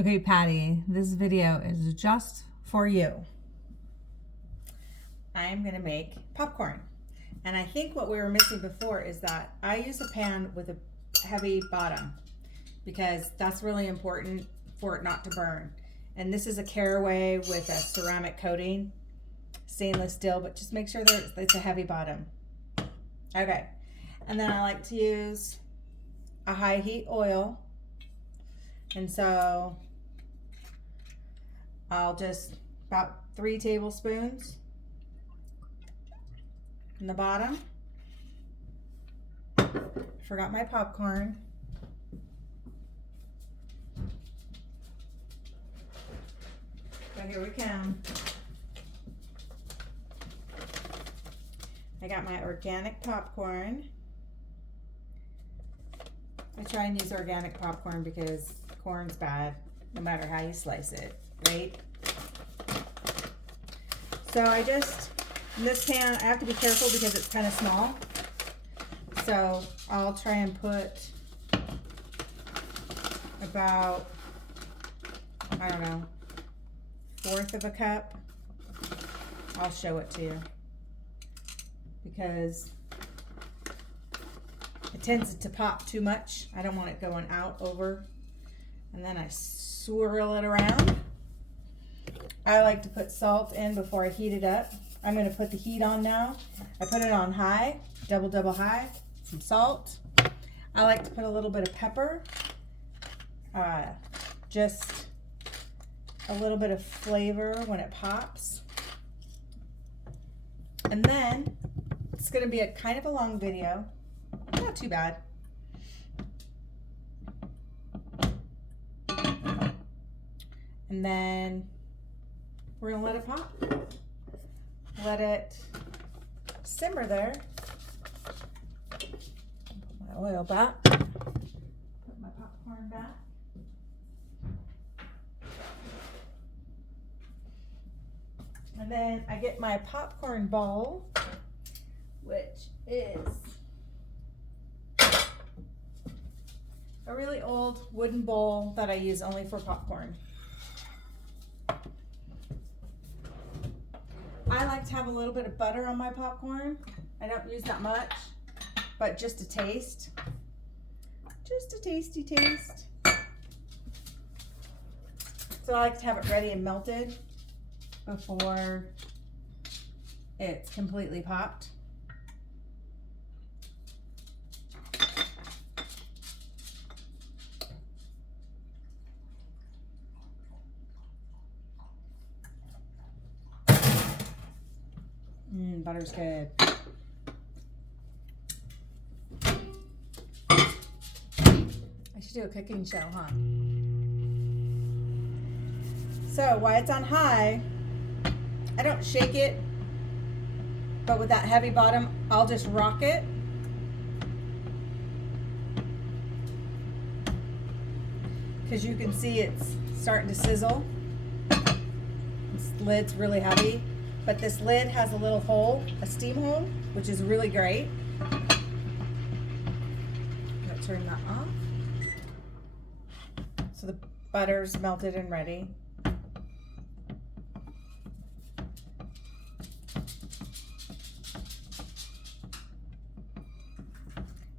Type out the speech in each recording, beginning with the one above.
Okay, Patty, this video is just for you. I'm gonna make popcorn. And I think what we were missing before is that I use a pan with a heavy bottom because that's really important for it not to burn. And this is a caraway with a ceramic coating, stainless steel, but just make sure that it's a heavy bottom. Okay, and then I like to use a high heat oil. And so I'll just about 3 tablespoons in the bottom. Forgot my popcorn. So here we come. I got my organic popcorn. I try and use organic popcorn because corn's bad no matter how you slice it, right? So in this pan, I have to be careful because it's kind of small. So I'll try and put about, I don't know, 1/4 of a cup. I'll show it to you because it tends to pop too much. I don't want it going out over. And then I swirl it around. I like to put salt in before I heat it up. I'm going to put the heat on now. I put it on high, double high, some salt. I like to put a little bit of pepper, just a little bit of flavor when it pops. And then it's going to be a kind of a long video. Not too bad. And then we're gonna let it pop. Let it simmer there. Put my oil back. Put my popcorn back. And then I get my popcorn bowl, which is a really old wooden bowl that I use only for popcorn. I like to have a little bit of butter on my popcorn. I don't use that much, but just a taste. Just a tasty taste. So I like to have it ready and melted before it's completely popped. Butter's good. I should do a cooking show, huh? So while it's on high, I don't shake it, but with that heavy bottom, I'll just rock it. Because you can see it's starting to sizzle. This lid's really heavy. But this lid has a little hole, a steam hole, which is really great. I'm gonna turn that off. So the butter's melted and ready.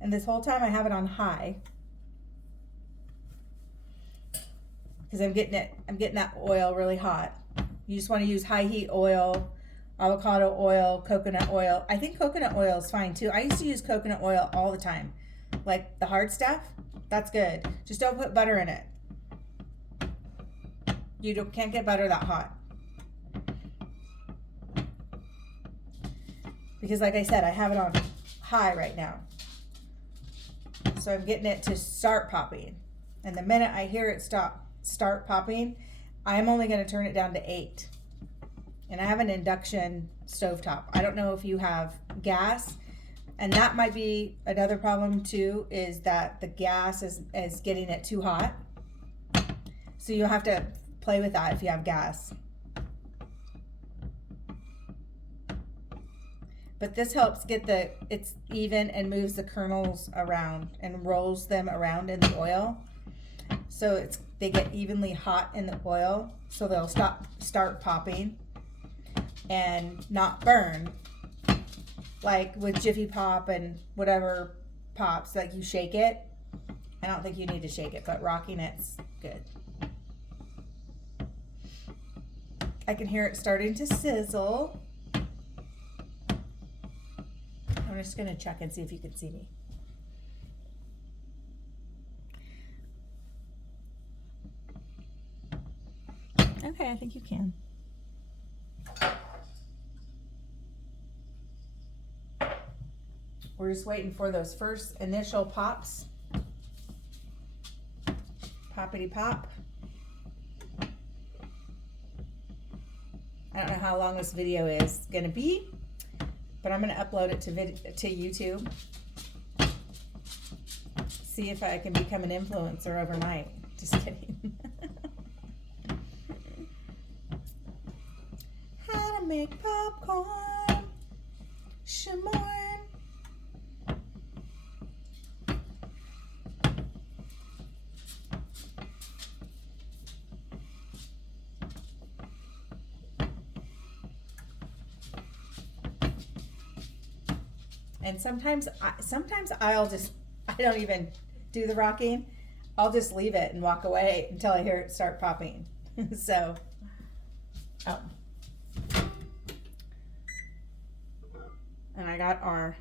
And this whole time I have it on high. Because I'm getting that oil really hot. You just want to use high heat oil, avocado oil, coconut oil. I think coconut oil is fine too. I used to use coconut oil all the time. Like the hard stuff, that's good. Just don't put butter in it. You can't get butter that hot. Because like I said, I have it on high right now. So I'm getting it to start popping. And the minute I hear it start popping, I'm only going to turn it down to 8. And I have an induction stovetop. I don't know if you have gas. And that might be another problem too, is that the gas is getting it too hot. So you'll have to play with that if you have gas. But this helps get it's even and moves the kernels around and rolls them around in the oil. so they get evenly hot in the oil, so they'll start popping and not burn. Like with Jiffy Pop and whatever pops, like you shake it. I don't think you need to shake it, but rocking it's good. I can hear it starting to sizzle. I'm just gonna check and see if you can see me. Okay, I think you can. We're just waiting for those first initial pops. Poppity pop. I don't know how long this video is gonna be, but I'm gonna upload it to YouTube. See if I can become an influencer overnight. Just kidding. How to make popcorn. Shimon. And sometimes I don't even do the rocking. I'll just leave it and walk away until I hear it start popping. So, and I got our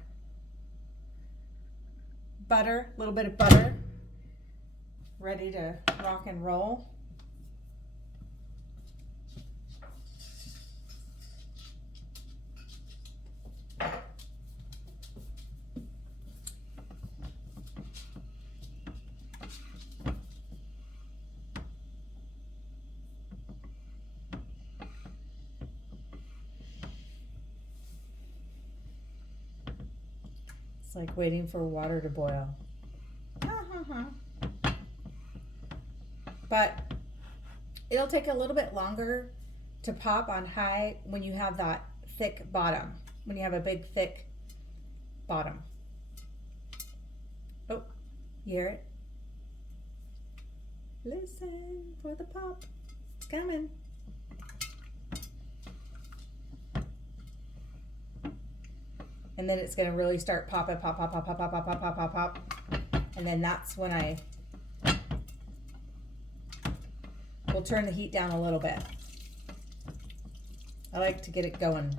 butter, a little bit of butter, ready to rock and roll. It's like waiting for water to boil. But it'll take a little bit longer to pop on high when you have that thick bottom, when you have a big thick bottom. Oh, you hear it? Listen for the pop. It's coming. And then it's gonna really start popping, pop, pop, pop, pop, pop, pop, pop, pop, pop, pop. And then that's when I will turn the heat down a little bit. I like to get it going.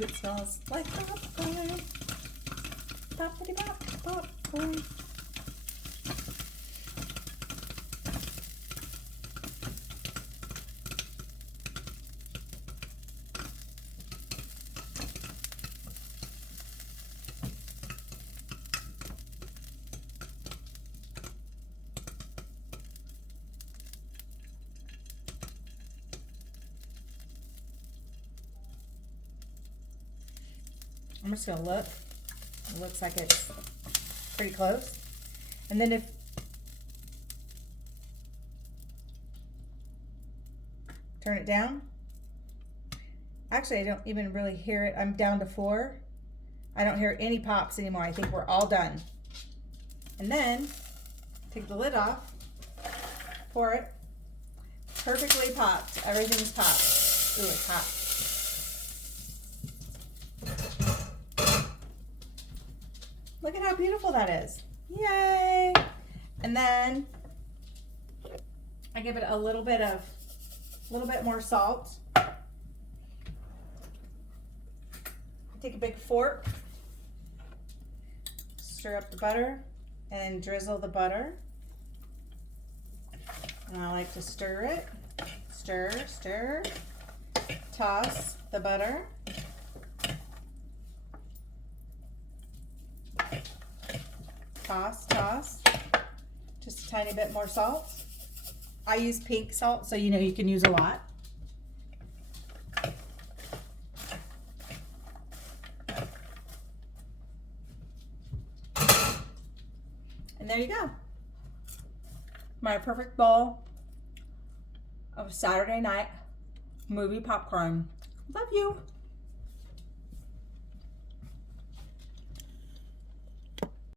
It smells like popcorn. Poppity pop, popcorn. I'm just gonna look. It looks like it's pretty close. And then turn it down. Actually, I don't even really hear it. I'm down to 4. I don't hear any pops anymore. I think we're all done. And then take the lid off, pour it. Perfectly popped. Everything's popped. Ooh, it's hot. Look at how beautiful that is. Yay! And then I give it a little bit more salt. Take a big fork, stir up the butter, and drizzle the butter. And I like to stir it. Stir, stir. Toss the butter. Toss, toss. Just a tiny bit more salt. I use pink salt, so you know you can use a lot. And there you go. My perfect bowl of Saturday night movie popcorn. Love you.